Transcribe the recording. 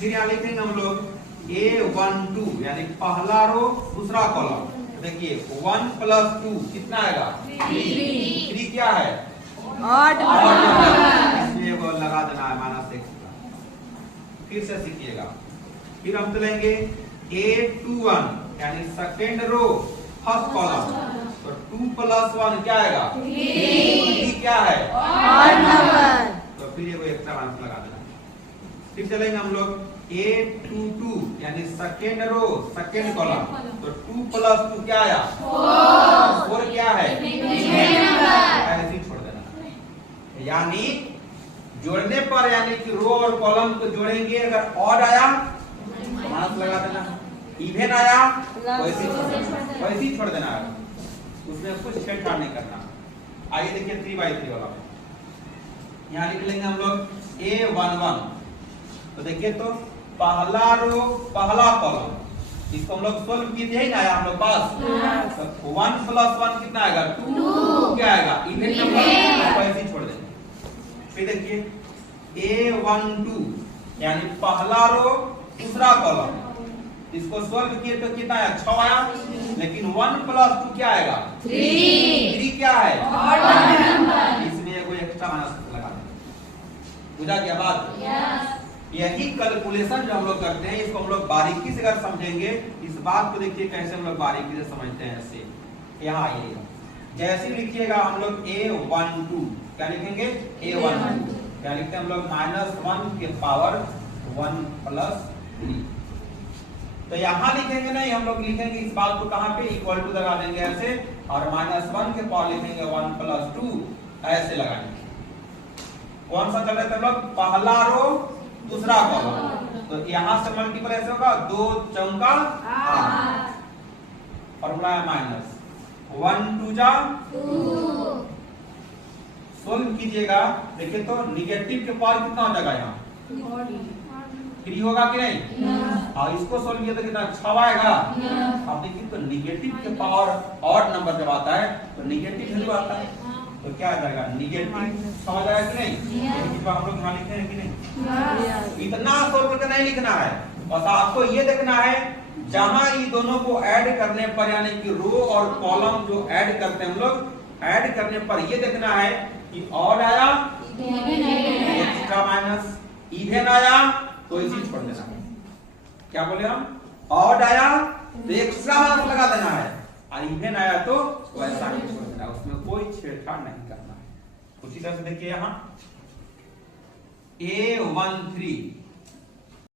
फिर यहाँ लिखेंगे हम लोग A12 यानी पहला रो दूसरा कॉलम। देखिए 1 + 2 कितना आएगा 3 क्या है ऑड इसलिए वो लगा देना है -x। फिर से सीखिएगा। फिर हम चलेंगे A21 यानी सेकेंड रो फर्स्ट कॉलम। तो 2 + 1 क्या आएगा 3 क्या है ऑड नंबर। तो फिर ये वो एक्स्ट्रा माइनस लगा देना। फिर चलेंगे हम लोग A22 यानी सेकेंड रो सेकेंड कॉलम। तो 2 + 2 क्या आया 4 क्या है ऐसे ही छोड़ देना। यानी जोड़ने पर यानी कि रो और कॉलम को जोड़ेंगे, अगर ऑड आया तो माइनस लगा देना, इवन आया वैसे ही छोड़ देना है, उसमें कुछ छेड़छाड़ नहीं करना। आइए देखिए 3/3 वाला। यहाँ लिख लेंगे हम लोग A11। तो देखिए तो पहला रो पहला कॉलम, इसको हम लोग सोल्व किए थे ना हम लोग पास। तो 1 + 1 कितना आएगा 2 क्या आएगा इवन नंबर, ऐसे ही छोड़ देंगे। फिर देखिए A12 यानी पहला रो दूसरा कॉलम, इसको सोल्व किए तो कितना आया 6 आया, लेकिन 1 + 2 क्या आएगा 3 क्या है ऑड नंबर, इसलिए कोई एक्स्ट्रा माइनस लगा देंगे। बुझा क्या बात? यही कैलकुलेशन जो हम लोग करते हैं इसको हम लोग बारीकी से अगर समझेंगे, इस बात को देखिए कैसे हम लोग बारीकी से समझते हैं। ऐसे यहाँ आइएगा, जैसे लिखिएगा हम लोग A12 क्या लिखेंगे A12 क्या लिखते हैं हम लोग -1 के पावर 1 + 3। तो यहाँ लिखेंगे नहीं, हम लोग लिखेंगे इस बात को कहाँ पे इक्वल टू लगा देंगे ऐसे, और -1 के पावर लिखेंगे 1 + 2 ऐसे लगाएंगे। कौन सा चल रहा है हम लोग पहला रो दूसरा कॉलम। तो यहां से मल्टीपल ऐसे होगा 2 चौका 8, फॉर्मूला है माइनस 1 2 जा 2। सोल्व कीजिएगा, देखिए तो निगेटिव के पावर कितना हो जाएगा यहाँ 3 होगा कि नहीं। और इसको सोल्व किया तो कितना 6 आएगा। अब देखिए तो निगेटिव के पावर ऑड नंबर जब आता है तो निगेटिव वैल्यू आता है, तो क्या आ जाएगा निगेटिव, समझ आया कि नहीं। हम लोग यहाँ लिखे हैं कि नहीं। इतना सोल्व करके नहीं लिखना है, बस आपको ये देखना है जहां ये दोनों को ऐड करने पर यानी कि रो और कॉलम जो ऐड करते हैं हम लोग, ऐड करने पर ये देखना है कि ऑड आया एक्स्ट्रा माइनस, इवन आया तो इसी छोड़ देना है। क्या बोले हम, ऑड आया तो एक्स्ट्रा माइनस लगा देना है, और इवन आया तो वैसा ही छोड़ देना, उसमें कोई छेड़छाड़ नहीं करना है। उसी तरह से देखिए यहाँ A13